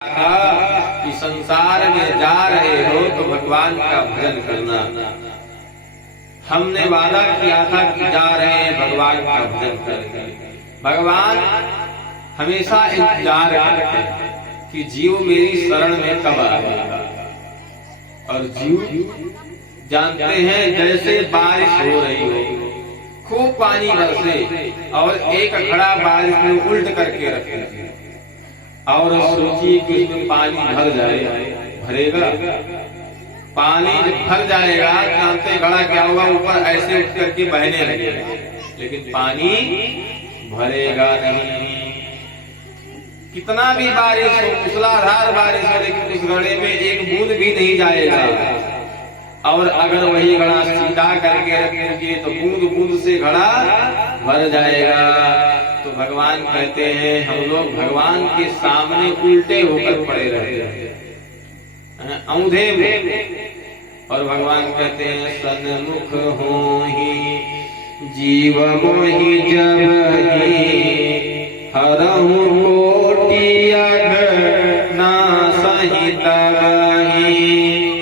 कि संसार में जा रहे हो तो भगवान का भजन करना। हमने वादा किया था कि जा रहे हैं भगवान का भजन करेंगे। भगवान हमेशा इंतजार करते हैं कि जीव मेरी शरण में कब आएगा। और जीव जानते हैं जैसे बारिश हो रही हो, खूब पानी बरसे और एक घड़ा बारिश में उल्ट करके रखे और सोचिए कि इसमें पानी भर जाए, भरेगा? पानी जब भर जाएगा जानते घड़ा क्या होगा, ऊपर ऐसे उठ करके बहने लगेगा, लेकिन पानी भरेगा नहीं। कितना भी बारिश हो, मूसलाधार बारिश हो, लेकिन उस घड़े में एक बूंद भी नहीं जाएगा। और अगर वही घड़ा सीधा करके रखेंगे तो बूंद बूंद से घड़ा भर जाएगा। तो भगवान कहते हैं हम लोग भगवान के सामने उल्टे होकर पड़े रहते हैं, औंधे में। और भगवान कहते हैं सन्मुख होहि जीव मोहि जब हरहु कोटि अघ नासहि तबहि।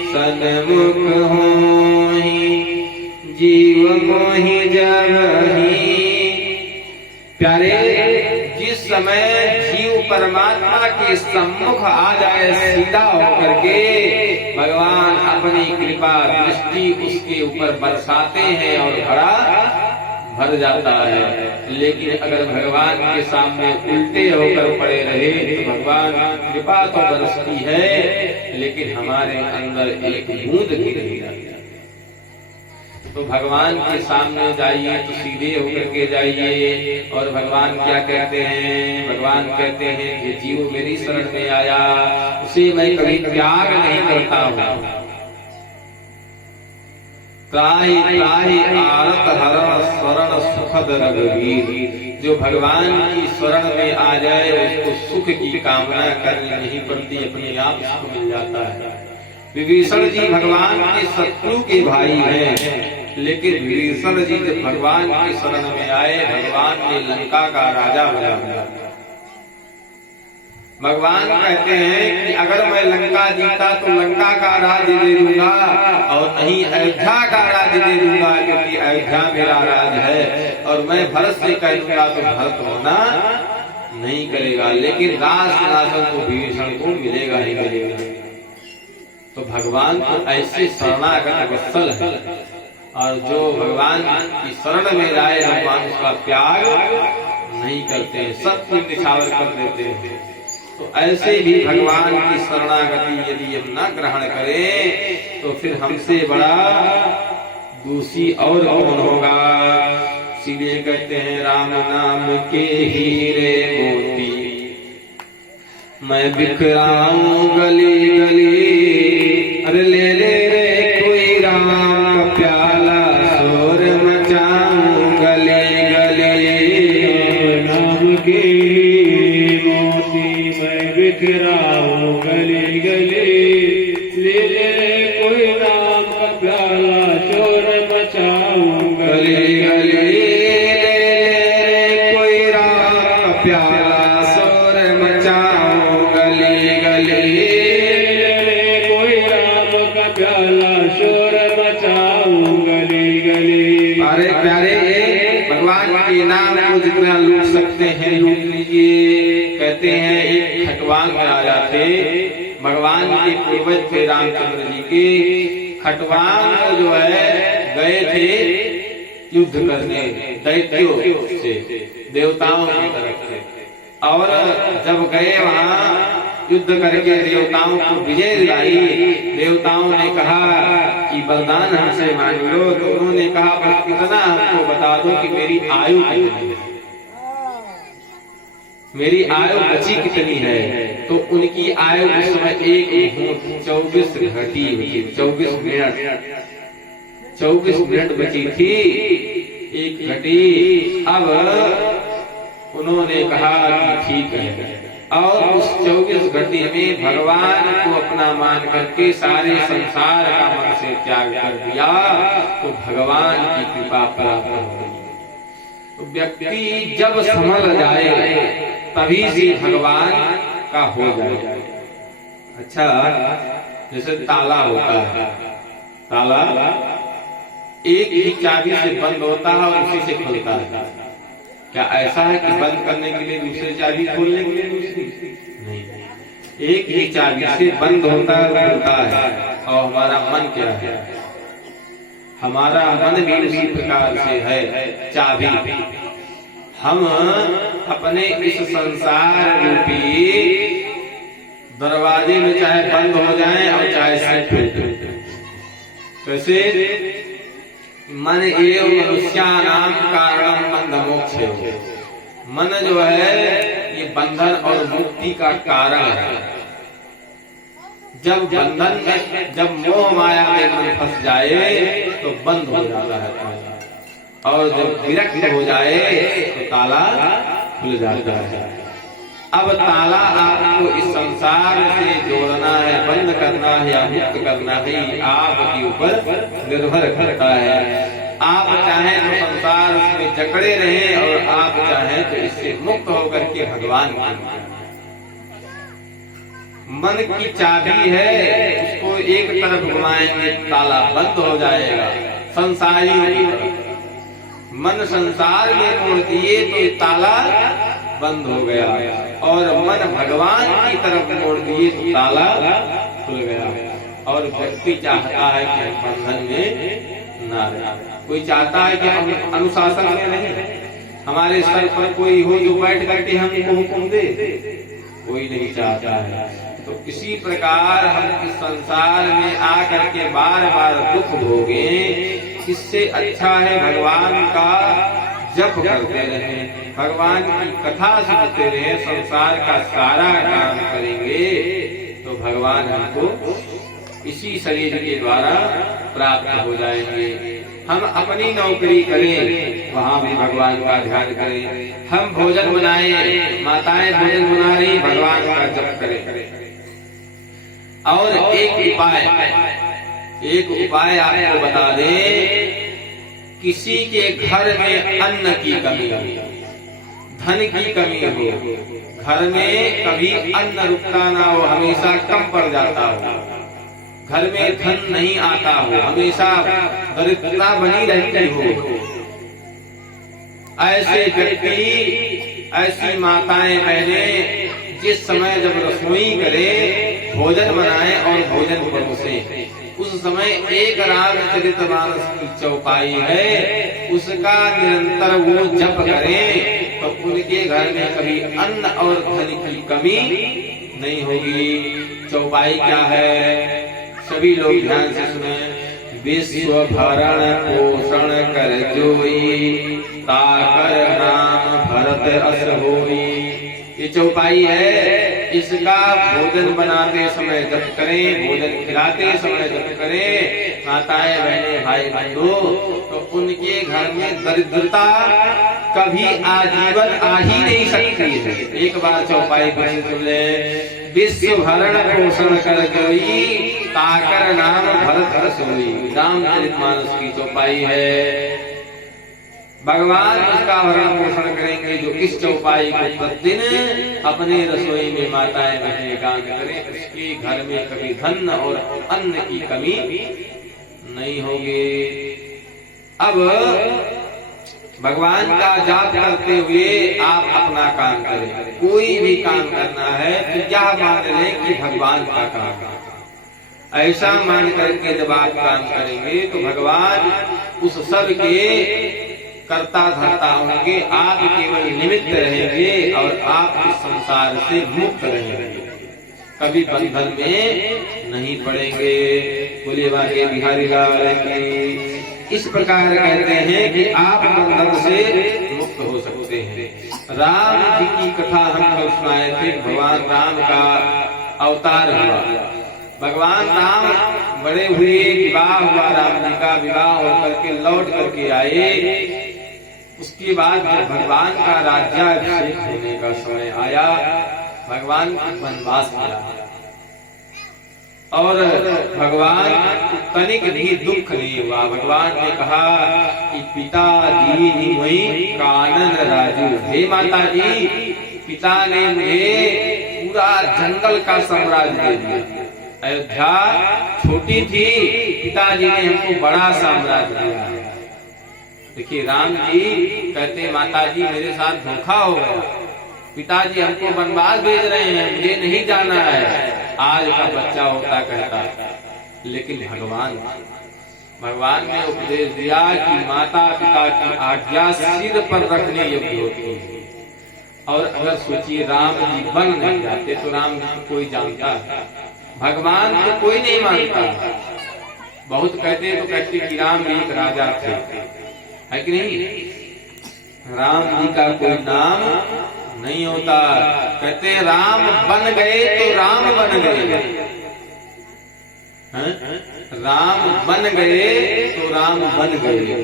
सन्मुख होहि जीव मोहि जबहि। प्यारे, जिस समय जीव परमात्मा के सम्मुख आ जाए सीधा होकर के, भगवान अपनी कृपा दृष्टि उसके ऊपर बरसाते हैं और घड़ा भर जाता है। लेकिन अगर भगवान के सामने उल्टे होकर पड़े रहे तो भगवान कृपा तो बरसती है लेकिन हमारे अंदर एक बूंद भी नहीं रहती। तो भगवान के सामने जाइए तो सीधे होकर के जाइए। और भगवान क्या कहते हैं? भगवान कहते हैं कि जीव मेरी शरण में आया उसे मैं कभी त्याग नहीं करता हूँ। त्राहि त्राहि आरत हरण शरण सुखद रघुवीर। जो भगवान की शरण में आ जाए उसको सुख की कामना करनी नहीं पड़ती, अपने आप सुख मिल जाता है। विभीषण जी भगवान के शत्रु के भाई हैं, लेकिन विभीषण जी जब भगवान की शरण में आए भगवान ने लंका का राजा बना दिया। भगवान कहते हैं कि अगर मैं लंका जीता तो लंका का राज्य दे दूंगा और नहीं अयोध्या का राज्य दे दूंगा, क्योंकि अयोध्या मेरा राज है। और मैं भरत से कह दूंगा तो भरत होना नहीं करेगा, लेकिन राज सिंहासन तो विभीषण को मिलेगा ही मिलेगा। तो भगवान तो ऐसे शरणागत वत्सल है, और जो भगवान की शरण में जाए भगवान उसका त्याग नहीं करते, सब कुछ निछावर कर देते हैं। तो ऐसे भी भगवान की शरणागति यदि हम न ग्रहण करें तो फिर हमसे बड़ा दूषी और कौन होगा। इसीलिए कहते हैं राम नाम के हीरे मोती मैं बिखराऊं गली गली। अरे ले ले रे कोई राम का प्याला शोर मचाऊं गली गली। नाम के मोती मैं बिखराऊं गली गली। ले ले कोई राम का प्याला शोर मचाऊं गली गली। कोई राम का प्याला शोर मचाऊं गली गली। कोई राम का प्याला शोर मचाऊं गली गली। अरे प्यारे, भगवान के नाम को जितना लूट सकते हैं लूट लीजिए। कहते हैं एक खटवांग राजा थे, भगवान के पूर्वज थे रामचंद्र जी के। खटवांग जो है गए थे युद्ध करने दैत्यों से, देवताओं की तरफ से। और जब गए वहाँ युद्ध करके देवताओं को विजय दिलाई, देवताओं ने कहा कि वरदान हमसे मांग लो। तो उन्होंने कहा बस इतना हमको बता दो कि मेरी आयु कितनी है, मेरी आयु बची कितनी है। तो उनकी आयु उस समय 24 घटी हुई, 24 मिनट बची थी, एक घटी। अब उन्होंने कहा कि ठीक है, और उस 24 घटी में भगवान को अपना मान करके सारे संसार का मन से त्याग कर दिया तो भगवान की कृपा प्राप्त हो गई। तो व्यक्ति जब संभल जाए तभी से भगवान का हो जाए। अच्छा, जैसे ताला होता है, ताला एक ही चाबी से बंद होता है और उसी से खुलता है। क्या ऐसा है कि बंद करने के लिए दूसरी चाबी, खोलने के लिए दूसरी? नहीं, एक ही चाबी से बंद होता है और खुलता है। और हमारा मन क्या है? हमारा मन भी उसी प्रकार से है, चाबी। हम अपने इस संसार रूपी दरवाजे में चाहे बंद हो जाएं और चाहे से खुल जाए। कैसे? मन एवं मनुष्यानाम कारणम बंध मोक्ष। मन जो है ये बंधन और मुक्ति का कारण है। जब बंधन में, जब मोह माया में मन फंस जाए तो बंद हो जाता है ताला, और जब विरक्त हो जाए तो ताला खुल जाता है। अब ताला आपको इस संसार से जोड़ना है, बंद करना है या मुक्त करना है, आपके ऊपर निर्भर करता है। आप चाहें तो संसार में जकड़े रहें और आप चाहें तो इससे मुक्त होकर के भगवान की मन की चाबी है, उसको एक तरफ घुमाएंगे ताला बंद हो जाएगा। संसारियों की तरफ मन संसार में मोड़ दिए तो ताला बंद हो गया, और मन भगवान की तरफ मोड़ दिए तो ताला खुल गया। और व्यक्ति चाहता है कि बंधन में ना रहे। कोई चाहता है कि हम अनुशासन में रहें, हमारे सर पर कोई हो जो बैठ करके हमको हुक्म दे, कोई नहीं चाहता है। तो इसी प्रकार हम इस संसार में आकर के बार बार दुख भोगे, इससे अच्छा है भगवान का जप करते रहे, भगवान की कथा सुनते रहे, संसार का सारा काम करेंगे तो भगवान हमको इसी शरीर के द्वारा प्राप्त हो जाएंगे। हम अपनी नौकरी करें, वहाँ भी भगवान का ध्यान करें। हम भोजन बनाएं, माताएं भोजन बना रही, भगवान का जप करें। और एक उपाय आपको बता दें, किसी के घर में अन्न की कमी हो, धन की कमी हो, घर में कभी अन्न रुकता ना हो, हमेशा कम पड़ जाता हो, घर में धन नहीं आता हो, हमेशा दरिद्रता बनी रहती हो, ऐसे व्यक्ति, ऐसी माताएं बहनें जिस समय जब रसोई करे, भोजन बनाए और भोजन परोसे, उस समय एक रामचरितमानस की चौपाई है, उसका निरंतर वो जप करें तो उनके घर में कभी अन्न और धन की कमी नहीं होगी। चौपाई क्या है? सभी लोग ध्यान से सुने। विश्व भरण पोषण कर जोई, ताकर नाम भरत अस होई। ये चौपाई है, इसका भोजन बनाते समय जप करें, भोजन खिलाते समय जप करें, माताएं बहनें भाई बंधु, तो उनके घर में दरिद्रता कभी आजीवन आ ही नहीं सकती है। एक बार चौपाई को सुन ले। विश्व भरण पोषण कर जोई, ताकर नाम भरत अस होई। रामचरितमानस की चौपाई है। भगवान उसका भरण पोषण करेंगे जो इस चौपाई को प्रतिदिन अपने रसोई में माताएं बहनें गान करें, उसके घर में कभी धन और अन्न की कमी नहीं होगी। अब भगवान का जाप करते हुए आप अपना काम करें। कोई भी काम करना है तो यह मान लें कि भगवान का काम है। ऐसा मान करके जब आप काम करेंगे तो भगवान उस सब के कर्ता धर्ता होंगे, आप केवल निमित्त रहेंगे और आप इस संसार से मुक्त रहेंगे, कभी बंधन में नहीं पड़ेंगे। बोलिए बाके बिहारी लाल की। इस प्रकार कहते हैं कि आप बंधन से मुक्त हो सकते हैं। राम जी की कथा हम कल सुनाए थे। भगवान राम का अवतार हुआ, भगवान राम बड़े हुए, विवाह हुआ, राम जी का विवाह होकर के लौट करके आए। उसके बाद जब भगवान का राज्याभिषेक होने का समय आया, भगवान वनवास मिला और भगवान तनिक भी दुख नहीं हुआ। भगवान ने कहा कि पिताजी वही कानन राजू, हे माता जी, पिता ने मुझे पूरा जंगल का साम्राज्य दे दिया। अयोध्या छोटी थी, पिताजी ने हमको बड़ा साम्राज्य दिया है। देखिए राम जी कहते माता जी मेरे साथ धोखा हो गया, पिताजी हमको वनवास भेज रहे हैं, मुझे नहीं जाना है। आज का बच्चा होता कहता, लेकिन भगवान ने उपदेश दिया कि माता पिता की आज्ञा सिर पर रखने योग्य होती है। और अगर सोचिए राम जी बन नहीं जाते तो राम जी को कोई जानता है, भगवान को कोई नहीं मानता। बहुत कहते कि राम जी एक राजा थे, है कि नहीं? राम जी का कोई नाम नहीं होता। कहते राम बन गए तो राम बन गए, राम बन गए तो राम बन गए।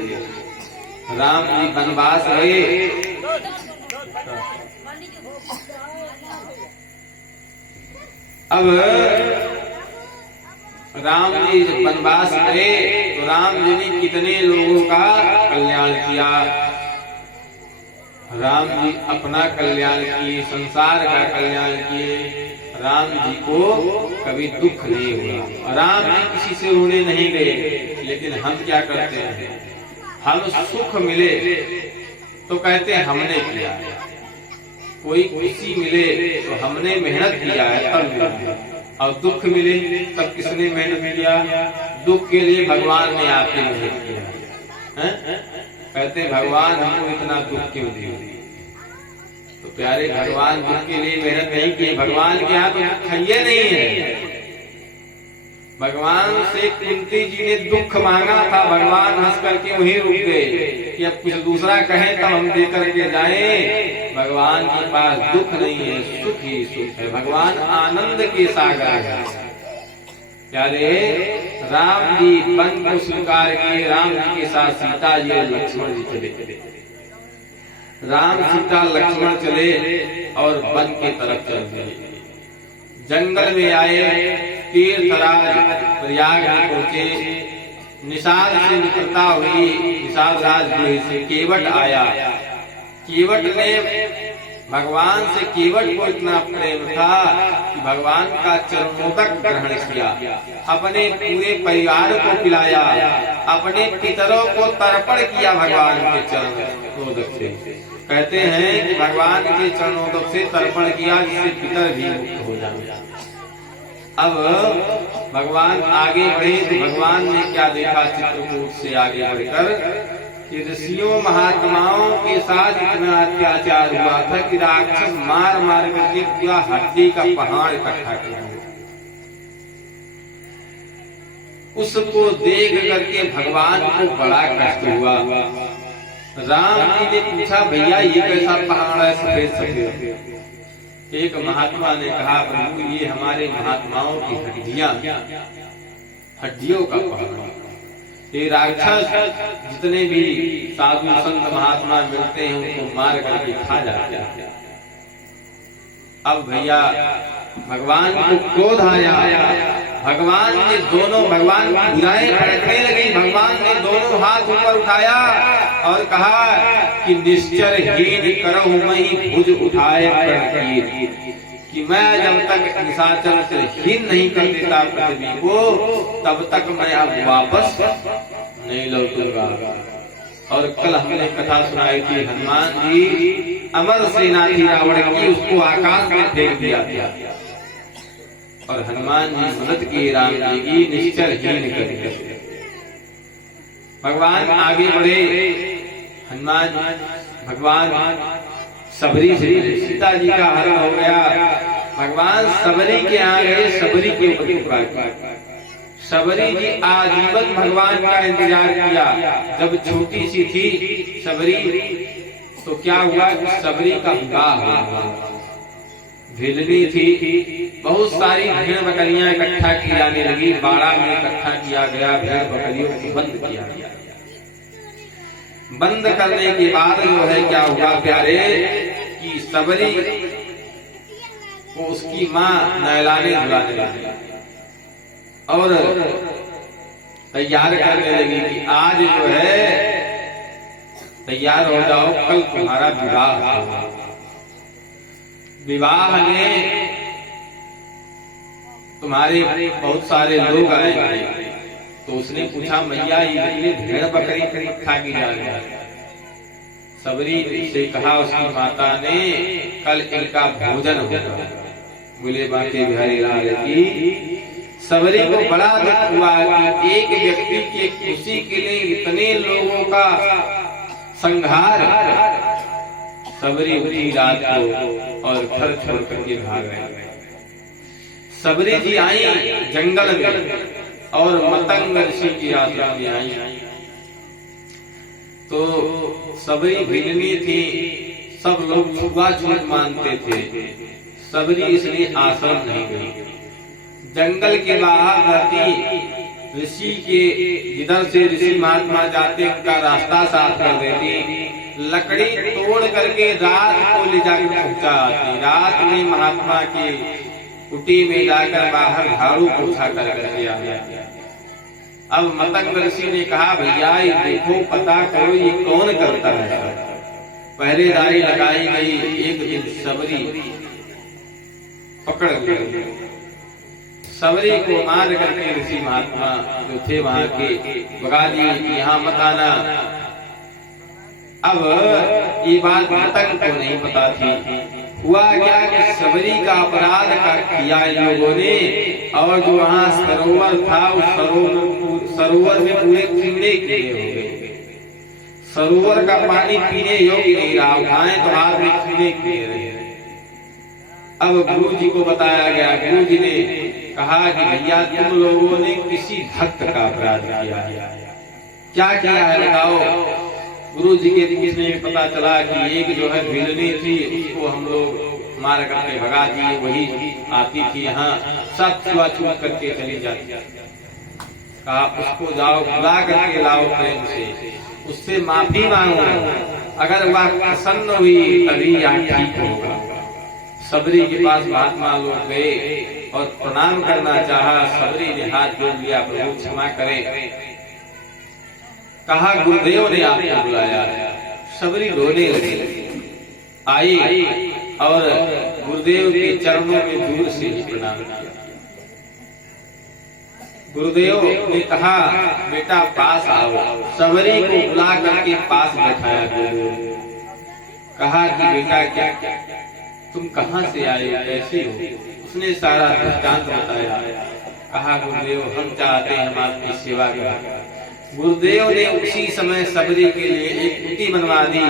राम जी वनवास गए, अब राम जी वनवास गए तो राम जी ने कितने लोगों का कल्याण किया। राम जी अपना कल्याण किए, संसार का कल्याण किए। राम जी को कभी दुख नहीं हुआ, राम जी किसी से रोने नहीं गए। लेकिन हम क्या करते हैं, हम सुख मिले तो कहते हैं हमने किया, कोई खुशी मिले तो हमने मेहनत किया है तब मिला, और दुख मिले तब किसने मेहनत किया? दुख के लिए भगवान ने आपके मेहनत किया है। कहते हैं भगवान हमको इतना दुख क्यों दिए? तो प्यारे भगवान दुख के लिए मेहनत नहीं की, भगवान के यहाँ तो खाइए नहीं है। भगवान से कुंती जी ने दुख मांगा था, भगवान हंस करके वहीं रुक गए कि अब कुछ दूसरा कहें तब हम दे करके जाएं। भगवान के पास दुख नहीं है, सुख ही सुख है। भगवान आनंद के सागर है। प्यारे राम जी वन को स्वीकार किए, राम जी के साथ सीता जी और लक्ष्मण जी चले। राम सीता लक्ष्मण चले और वन के तरफ चल गए। जंगल में आए, तीर्थराज प्रयाग में पहुंचे। निषाद से मित्रता हुई, निषाद राज से केवट आया। केवट ने भगवान से, केवट को इतना प्रेम था कि भगवान का चरणोदक ग्रहण किया, अपने पूरे परिवार को पिलाया, अपने पितरों को तर्पण किया भगवान के चरणोदक से। कहते हैं कि भगवान के चरणोदक से तर्पण किया जिससे पितर भी मुक्त हो जाए। अब भगवान आगे बढ़े तो भगवान ने क्या देखा, चित्रकूट से आगे बढ़कर कि ऋषियों महात्माओं के साथ इतना अत्याचार हुआ था कि राक्षस मार मार करके पूरा हड्डी का पहाड़ इकट्ठा किया। उसको देख करके भगवान को बड़ा कष्ट हुआ। राम जी ने पूछा भैया ये कैसा पहाड़ है सफेद सफेद? एक महात्मा ने कहा प्रभु ये हमारे महात्माओं की हड्डियों का पहाड़। ये राक्षस जितने भी साधु संत महात्मा मिलते हैं उनको मार करके खा जाते हैं। अब भैया भगवान को क्रोध आया। भगवान ने भगवान की भुजाएं फड़कने लगी। भगवान ने दोनों हाथ ऊपर उठाया और कहा कि निश्चर हीन करहु मैं भुज उठाए प्रणकीर, कि मैं जब तक निशाचर से हीन नहीं कर देता पृथ्वी को तब तक मैं अब वापस नहीं लौटूंगा। और कल हमने कथा सुनाई थी, हनुमान जी अमर सेना थी रावण की, उसको आकाश में फेंक दिया गया और हनुमान जी मदद किए राम जी की निश्चर हीन करके। भगवान आगे बढ़े। भगवान सबरी से सीता जी का हरण हो गया। भगवान सबरी के यहाँ गए, सबरी के ऊपर कृपा। सबरी जी आजीवन भगवान का इंतजार किया। जब छोटी सी थी सबरी तो क्या हुआ, सबरी का विवाह हुआ। भिलनी थी, बहुत सारी भेड़ बकरियां इकट्ठा की जाने लगी। बाड़ा में इकट्ठा किया गया, भेड़ बकरियों को बंद किया गया। बंद करने के बाद जो है क्या हुआ प्यारे कि सबरी को उसकी माँ नहलाने धुलाने लगी और तैयार करने लगी कि आज जो है तैयार हो जाओ, कल तुम्हारा विवाह होगा। विवाह में तुम्हारे बहुत सारे लोग आए। तो उसने पूछा, मैया ये भेड़ बकरी खा की जा रही है। सबरी से कहा उसकी माता ने, कल इनका भोजन होगा। बोले बातें बिहारी लाल की। सबरी को बड़ा दुख हुआ कि एक व्यक्ति की खुशी के लिए इतने लोगों का संहार। सबरी उठी रात को और घर छोड़ करके भाग गए। सबरी जी आई जंगल में और मतंग ऋषि की यात्रा में आई। तो सबरी भिलनी थी, सब लोग छुआछूत मानते थे। सबरी इसलिए आश्रम नहीं गई। जंगल के बाहर रहती, ऋषि के जिधर से ऋषि महात्मा जाते उनका रास्ता साफ कर देती। लकड़ी तोड़ करके रात को ले जाकर पहुंचा आती। रात में महात्मा की कुटी में जाकर बाहर झाड़ू पोछा कर करके आ जाती। अब मतंग ऋषि ने कहा, भैया ये देखो, पता करो ये कौन करता है। पहले राय लगाई गई। एक दिन सबरी पकड़ ली। सबरी को मार करके ऋषि महात्मा जो थे वहां के भगा दिए कि यहाँ मत आना। अब ये बात मतंग को नहीं पता थी। हुआ क्या कि सबरी का अपराध कर किया लोगों ने, और जो वहाँ सरोवर था उस सरोवर में पूरे कीड़े कीड़े हो गए। सरोवर का पानी पीने योग्य नहीं रहा। उठाए तो हाथ में कीड़े कीड़े रहे। अब गुरु जी को बताया गया। गुरु जी ने कहा कि भैया तुम लोगों ने किसी भक्त का अपराध किया है। क्या किया है बताओ। गुरु जी के पूछने में पता चला कि एक जो है भिलनी थी, उसको हम लोग मार करके भगा दिए। वही आती थी यहाँ, सब छुआछूत करके चली जाती। कहा उसको जाओ बुला करके लाओ प्रेम से, उससे माफी मांगो। अगर वह प्रसन्न हुई तभी यहाँ ठीक होगा। सबरी के पास महात्मा लोग गए और प्रणाम करना चाहा। सबरी ने हाथ जोड़ लिया, प्रभु क्षमा करें। कहा गुरुदेव ने आपको बुलाया। सबरी रोने लगी। आई और गुरुदेव के चरणों में दूर से ही प्रणाम किया। गुरुदेव ने कहा, बेटा पास आओ। सबरी को बुला करके पास बैठाया गुरुदेव। कहा कि बेटा क्या तुम कहाँ से आए, कैसे हो? उसने सारा दृष्टांत बताया। कहा गुरुदेव हम चाहते हैं हम आपकी सेवा करें। गुरुदेव ने उसी समय सबरी के लिए एक कुटी बनवा दी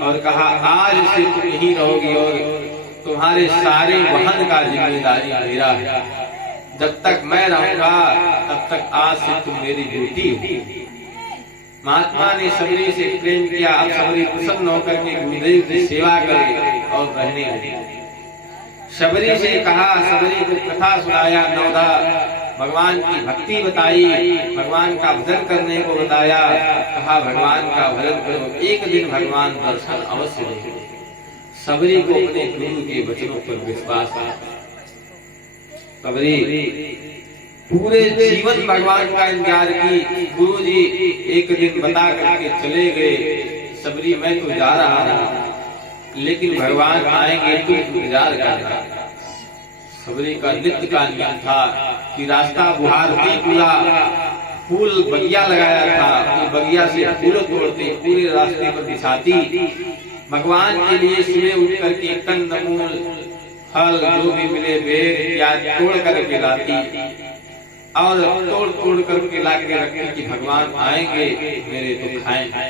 और कहा आज से तुम यहीं रहोगी और तुम्हारे सारे वहन का जिम्मेदारी मेरा है। जब तक मैं रहूंगा तब तक आज से तुम मेरी बेटी हो। महात्मा ने सबरी से प्रेम किया। अब सबरी प्रसन्न होकर के गुरुदेव की सेवा करे और रहने लगे। सबरी से कहा, सबरी को कथा सुनाया, नवदा भगवान की भक्ति बताई, भगवान का भजन करने को बताया। कहा भगवान का भजन करो, एक दिन भगवान दर्शन अवश्य देंगे। सबरी को अपने गुरु के वचनों पर विश्वास आया। सबरी पूरे जीवन भगवान का इंतजार की। गुरु जी एक दिन बता करके चले गए, सबरी मैं तो जा रहा हूं लेकिन भगवान आएंगे तो इंतजार करना। सबरी का नित्य का नियम था कि रास्ता बुहारती पूरा फूल बगिया लगाया था, तो बगिया से फूल तोड़ते पूरे रास्ते पर बिछाती। भगवान के लिए सुबह उठ करके कंदमूल फल जो भी मिले बेर या तोड़ करके लाती और तोड़ तोड़ करके ला के रखती कि भगवान आएंगे मेरे तो खाएंगे।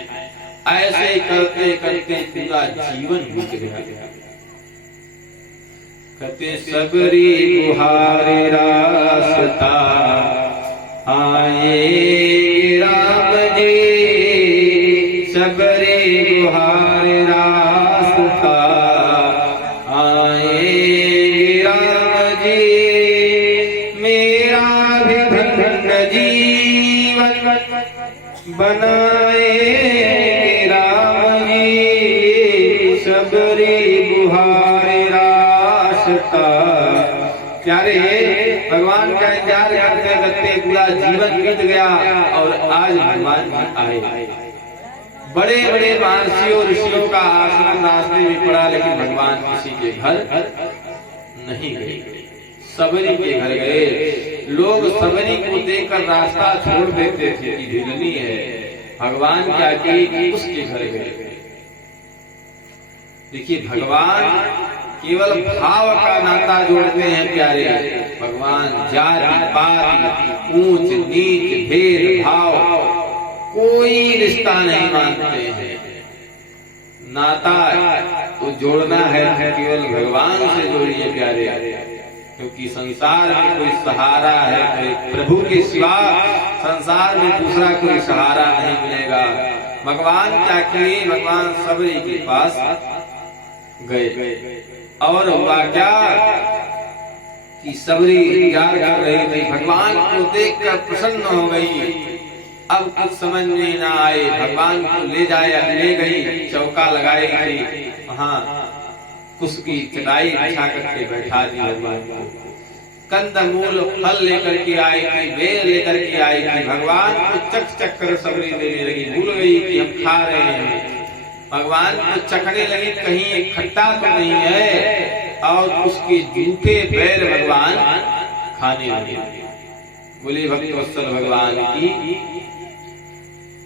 ऐसे करते करते पूरा जीवन बीत गया। कहते सबरी बुहारे रास्ता आए राम जी, सबरी बुहारे रास्ता आए राम जी, मेरा भी धन्य जीवन बनाए राम जी, सबरी बुहारे रास्ता। प्यारे भगवान का इंतजार करते करते पूरा जीवन बीत गया और आज भगवान आए। बड़े बड़े महर्षियों ऋषियों का आश्रम रास्ते में पड़ा, लेकिन भगवान किसी के घर नहीं गए। सबरी के घर गए। लोग सबरी को देखकर रास्ता छोड़ देते थे कि भिलनी है। भगवान क्या किए कि उसके घर गए। देखिए, भगवान केवल भाव का नाता जोड़ते हैं प्यारे। भगवान जाति पाति ऊंच नीच भेद भाव कोई रिश्ता नहीं मानते हैं। नाता तो जोड़ना है केवल भगवान से जोड़िए प्यारे, क्योंकि संसार में कोई सहारा है कोई प्रभु के सिवा संसार में दूसरा कोई सहारा नहीं मिलेगा। भगवान क्या किए, भगवान सबरी के पास गए और हुआ क्या कि सबरी इंतजार कर रही थी। भगवान को देखकर प्रसन्न हो गई। अब कुछ समझ में ना आए, भगवान को ले गई, चौका लगाई गई, वहाँ कुछ की चटाई बिछा करके बैठा दी। भगवान को कंदमूल फल लेकर के आई थी, बेर लेकर के आई थी। भगवान को चख चख कर सबरी देने लगी, भूल गई कि हम खा रहे हैं। भगवान को चखने लगी, कहीं खट्टा तो नहीं है, और उसके जूठे पैर भगवान खाने लगे। बोले भक्त वत्सल भगवान की।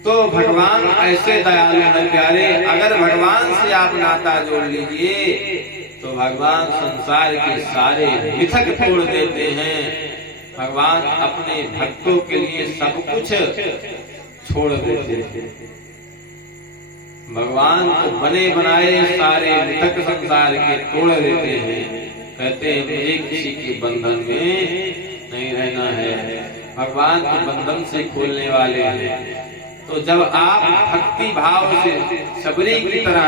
तो भगवान ऐसे दयालु हैं प्यारे, अगर भगवान से आप नाता जोड़ लीजिए तो भगवान संसार के सारे मिथक तोड़ देते हैं। भगवान अपने भक्तों के लिए सब कुछ छोड़ देते हैं। भगवान तो बने बनाए सारे मिथक संसार के तोड़ देते हैं। कहते हैं मुझे किसी के बंधन में नहीं रहना है। भगवान तो बंधन से खोलने वाले हैं। तो जब आप भक्ति भाव से सबरी की तरह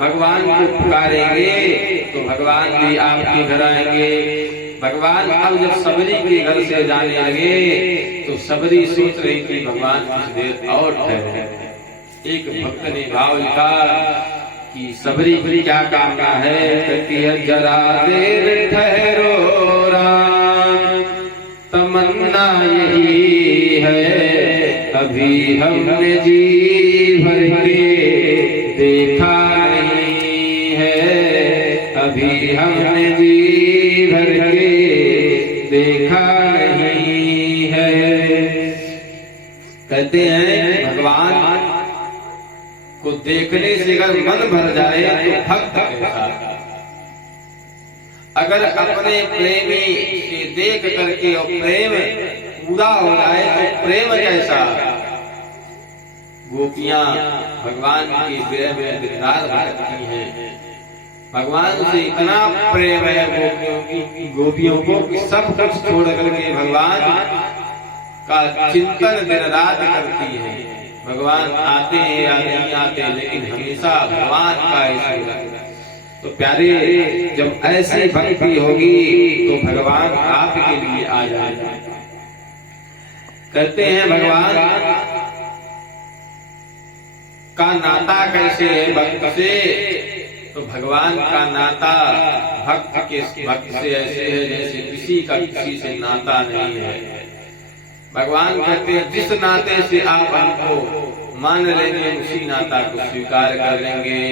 भगवान को पुकारेंगे तो भगवान भी आपके घर आएंगे। भगवान अब जब सबरी के घर से जाने लगे तो सबरी सोच रही थी भगवान कुछ देर और ठहरे। एक भक्त ने भाव लिखा कि सबरी की क्या कामना है, कहती है जरा देर ठहरो राम, तमन्ना यही है, अभी हमने जी भर के देखा नहीं है, अभी हमने जी भर के देखा नहीं है। कहते हैं भगवान को देखने से अगर मन भर जाए तो भक्त कैसा, अगर अपने प्रेमी से देख करके और प्रेम पूरा हो जाए तो प्रेम कैसा। गोपियां भगवान के विरह में दिलदार भटकती हैं। भगवान से इतना प्रेम है गोपियों को कि सब कुछ छोड़ करके भगवान का चिंतन दिन रात करती है। भगवान आते हैं या नहीं आते, लेकिन हमेशा भगवान का ऐसा। तो प्यारे, जब ऐसी भक्ति होगी तो भगवान आपके लिए आ जाएगा। कहते हैं भगवान का नाता कैसे है भक्त से, तो भगवान का नाता भक्त से ऐसे है जैसे किसी का किसी से नाता नहीं है। भगवान कहते हैं जिस नाते से आप हमको मान लेंगे उसी नाता को स्वीकार कर लेंगे।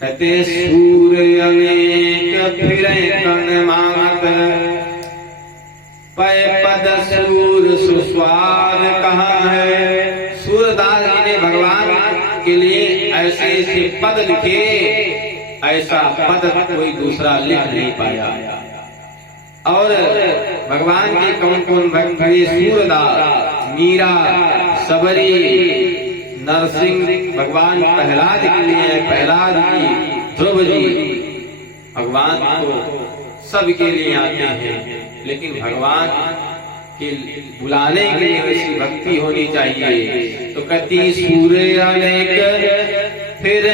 कहते हैं सूर्य अनेक फिरे तन मांगत, पै पद सूर सुस्वाद कहाँ है। सूरदास जी ने भगवान के लिए ऐसे ऐसे पद लिखे, ऐसा पद कोई दूसरा लिख नहीं पाया। और भगवान के कौन कौन भक्त हैं? सूरदास, मीरा, सबरी, नरसिंह, भगवान प्रहलाद के लिए प्रहलाद जी, ध्रुव जी, भगवान को सबके लिए आते हैं। लेकिन भगवान के बुलाने के लिए वैसी भक्ति होनी चाहिए। तो कहती सूर्य अनेक फिर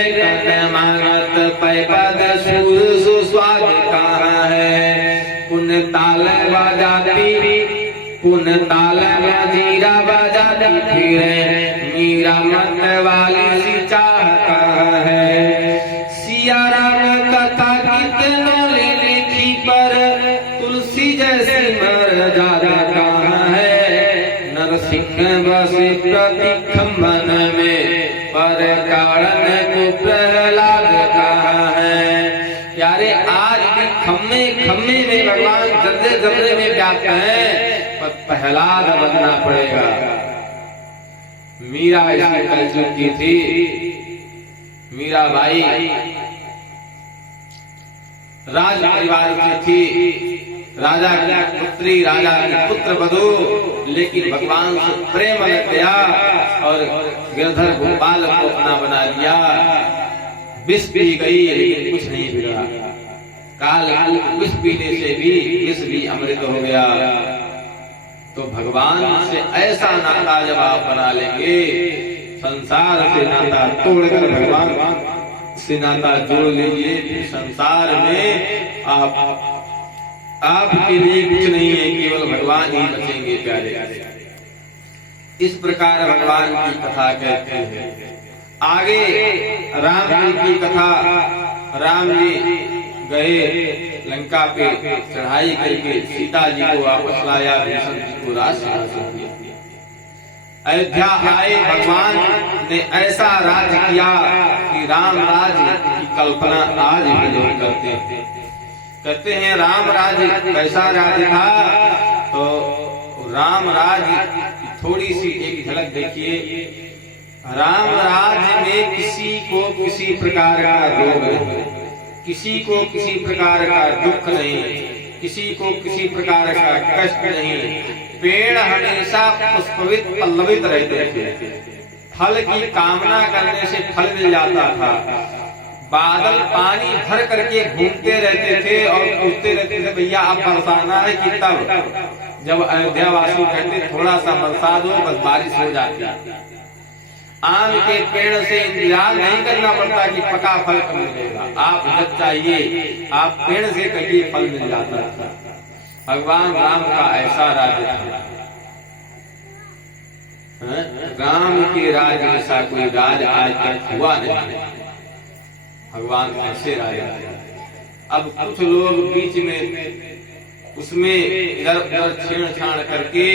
मांगत, पै पद सूर सुस्वाद कहाँ है। पुण्य ताल बजाती, पुण्य ताल जीरा बजाती, फिर मीरा मत वाली सी चाह कहाँ है। सिया राम कथा कितनों ने लिखी, पर तुलसी जैसी मर्यादा कहाँ है। नरसिंह बसे प्रति खम्भन में, पर कारण को प्रहलाद कहाँ है। प्यारे, आज भी खम्मे खम्मे में भगवान जर्रे जर्रे में व्याप्त हैं, पर प्रहलाद बनना पड़ेगा। मीरा इसी कलयुग की थी। मीराबाई राज परिवार की थी, राजा की पुत्री, राजा की पुत्र वधू, लेकिन भगवान से प्रेम लग गया और गिरधर गोपाल को अपना बना लिया। विष पी गई लेकिन कुछ नहीं बिगड़ा। काल विष पीने से भी विष भी अमृत हो गया। तो भगवान से ऐसा नाता जब आप बना लेंगे, संसार से नाता तोड़कर भगवान से नाता जोड़ लीजिए। संसार में आपके लिए कुछ नहीं है, केवल भगवान ही बचेंगे प्यारे। इस प्रकार भगवान की कथा कहते हैं। आगे राम जी की कथा। राम जी गए लंका पे, चढ़ाई करके सीता जी को वापस लाया, भीषण जी को राज सिंहासन दिया। अयोध्या आए, भगवान ने ऐसा राज किया कि राम राज की कल्पना आज भी लोग करते हैं। कहते हैं राम राज कैसा राज था, तो राम राज की थोड़ी सी एक झलक देखिए। राम राज में किसी को किसी प्रकार का रोग नहीं, किसी को किसी प्रकार का दुख नहीं, किसी को किसी प्रकार का कष्ट नहीं। पेड़ हमेशा पुष्पित पल्लवित रहते थे, फल की कामना करने से फल मिल जाता था। बादल पानी भर करके घूमते रहते थे और पूछते रहते थे भैया अब बरसाना है कि तब। जब अयोध्या वासी कहते थोड़ा सा बरसात हो, बस बारिश हो जाती। आम के पेड़ से इंतजार नहीं करना पड़ता कि पका फल कब मिलेगा, आप जब चाहिए आप पेड़ से कहिए फल मिल जाता था। भगवान राम का ऐसा राज्य था। राम के राज जैसा कोई राज आज तक हुआ नहीं। भगवान ऐसे राजा। अब कुछ लोग बीच में उसमें इधर उधर छेड़छाड़ करके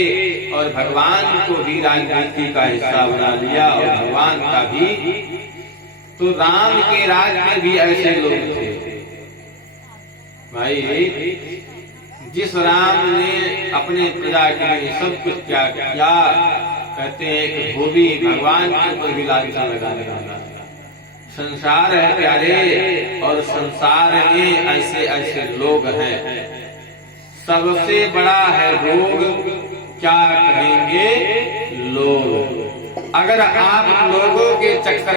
और भगवान को भी राजनीति का हिस्सा बना लिया और भगवान का भी। तो राम के राज में भी ऐसे लोग थे भाई। जिस राम ने अपने प्रजा के लिए सब कुछ क्या किया, कहते हैं कि धोबी भगवान के ऊपर भी लांछन लगाने वाला। संसार है प्यारे, और संसार में ऐसे ऐसे लोग हैं। सबसे बड़ा है रोग, क्या कहेंगे लोग। अगर आप लोगों के चक्कर